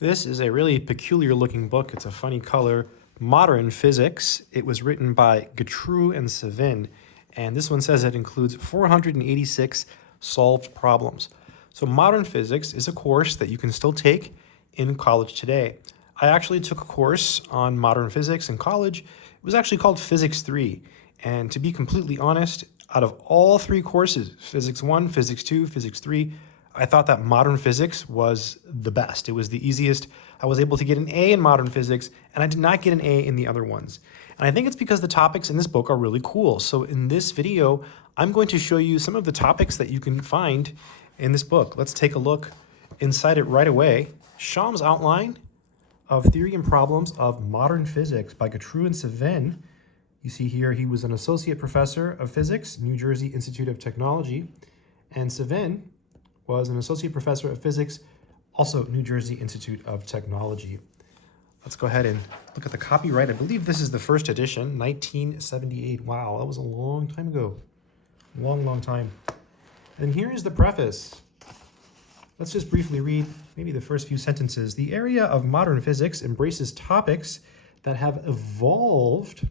This is a really peculiar looking book. It's a funny color. Modern Physics. It was written by Gautreaux and Savin. And this one says it includes 486 solved problems. So Modern Physics is a course that you can still take in college today. I actually took a course on modern physics in college. It was actually called Physics 3. And to be completely honest, out of all three courses, Physics 1, Physics 2, Physics 3, I thought that modern physics was the best. It was the easiest. I was able to get an A in modern physics, and I did not get an A in the other ones. And I think it's because the topics in this book are really cool. So in this video, I'm going to show you some of the topics that you can find in this book. Let's take a look inside it right away. Sham's Outline of Theory and Problems of Modern Physics by Gautreaux and Savin. You see here, he was an associate professor of physics, New Jersey Institute of Technology, and Savin was an associate professor of physics, also New Jersey Institute of Technology. Let's go ahead and look at the copyright. I believe this is the first edition, 1978. Wow, that was a long time ago. Long time. And here is the preface. Let's just briefly read maybe the first few sentences. The area of modern physics embraces topics that have evolved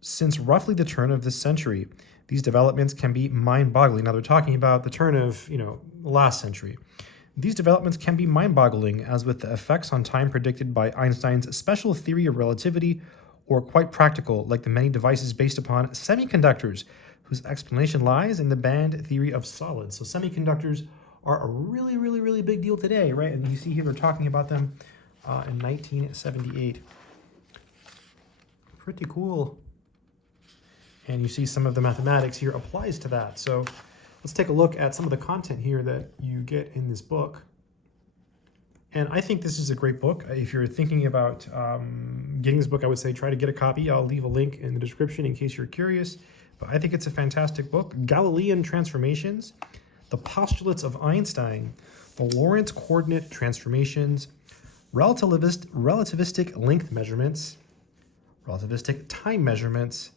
since roughly the turn of this century. These developments can be mind-boggling. Now they're talking about the turn of, the last century. These developments can be mind-boggling, as with the effects on time predicted by Einstein's special theory of relativity, or quite practical, like the many devices based upon semiconductors, whose explanation lies in the band theory of solids. So semiconductors are a really big deal today, right? And you see here they're talking about them in 1978. Pretty cool. And you see some of the mathematics here applies to that. So let's take a look at some of the content here that you get in this book. And I think this is a great book. If you're thinking about getting this book, I would say try to get a copy. I'll leave a link in the description in case you're curious. But I think it's a fantastic book. Galilean transformations, the postulates of Einstein, the Lorentz coordinate transformations, relativistic length measurements, relativistic time measurements,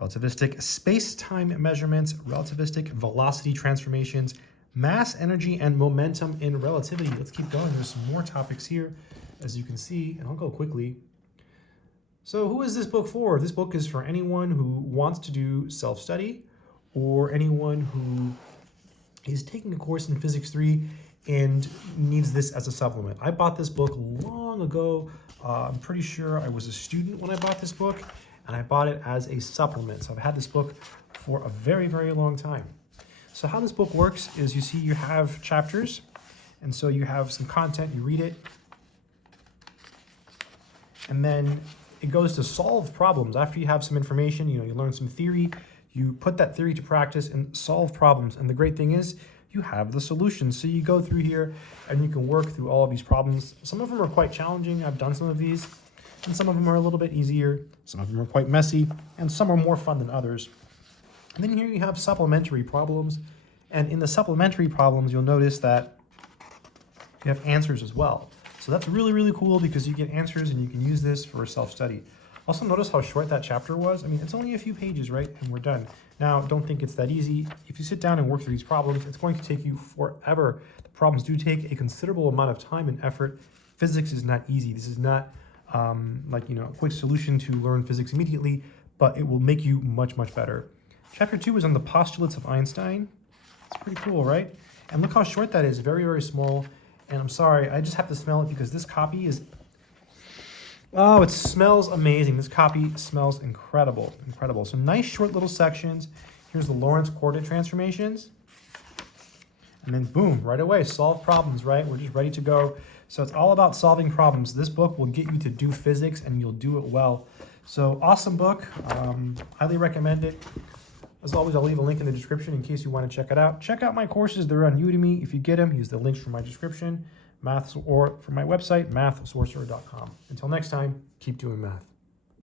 relativistic space-time measurements, relativistic velocity transformations, mass, energy, and momentum in relativity. Let's keep going. There's some more topics here, as you can see, and I'll go quickly. So who is this book for? This book is for anyone who wants to do self-study or anyone who is taking a course in Physics 3 and needs this as a supplement. I bought this book long ago. I'm pretty sure I was a student when I bought this book, and I bought it as a supplement. So I've had this book for a very long time. So how this book works is you see you have chapters, and so you have some content, you read it, and then it goes to solve problems. After you have some information, you learn some theory, you put that theory to practice and solve problems. And the great thing is you have the solutions. So you go through here and you can work through all of these problems. Some of them are quite challenging. I've done some of these. And some of them are a little bit easier, some of them are quite messy, and some are more fun than others. And then here you have supplementary problems, and in the supplementary problems, you'll notice that you have answers as well. So that's really cool because you get answers and you can use this for self-study. Also notice how short that chapter was. I mean, it's only a few pages, right? And we're done. Now, don't think it's that easy. If you sit down and work through these problems, it's going to take you forever. The problems do take a considerable amount of time and effort. Physics is not easy. This is not a quick solution to learn physics immediately, but it will make you much better. Chapter 2 is on the postulates of Einstein. It's pretty cool, right? And look how short that is, very small. And I'm sorry, I just have to smell it because this copy is, oh, it smells amazing. This copy smells incredible. So nice short little sections. Here's the Lorentz coordinate transformations. And then boom, right away, solve problems, right? We're just ready to go. So it's all about solving problems. This book will get you to do physics and you'll do it well. So awesome book, highly recommend it. As always, I'll leave a link in the description in case you want to check it out. Check out my courses, they're on Udemy. If you get them, use the links from my description, or from my website, mathsorcerer.com. Until next time, keep doing math.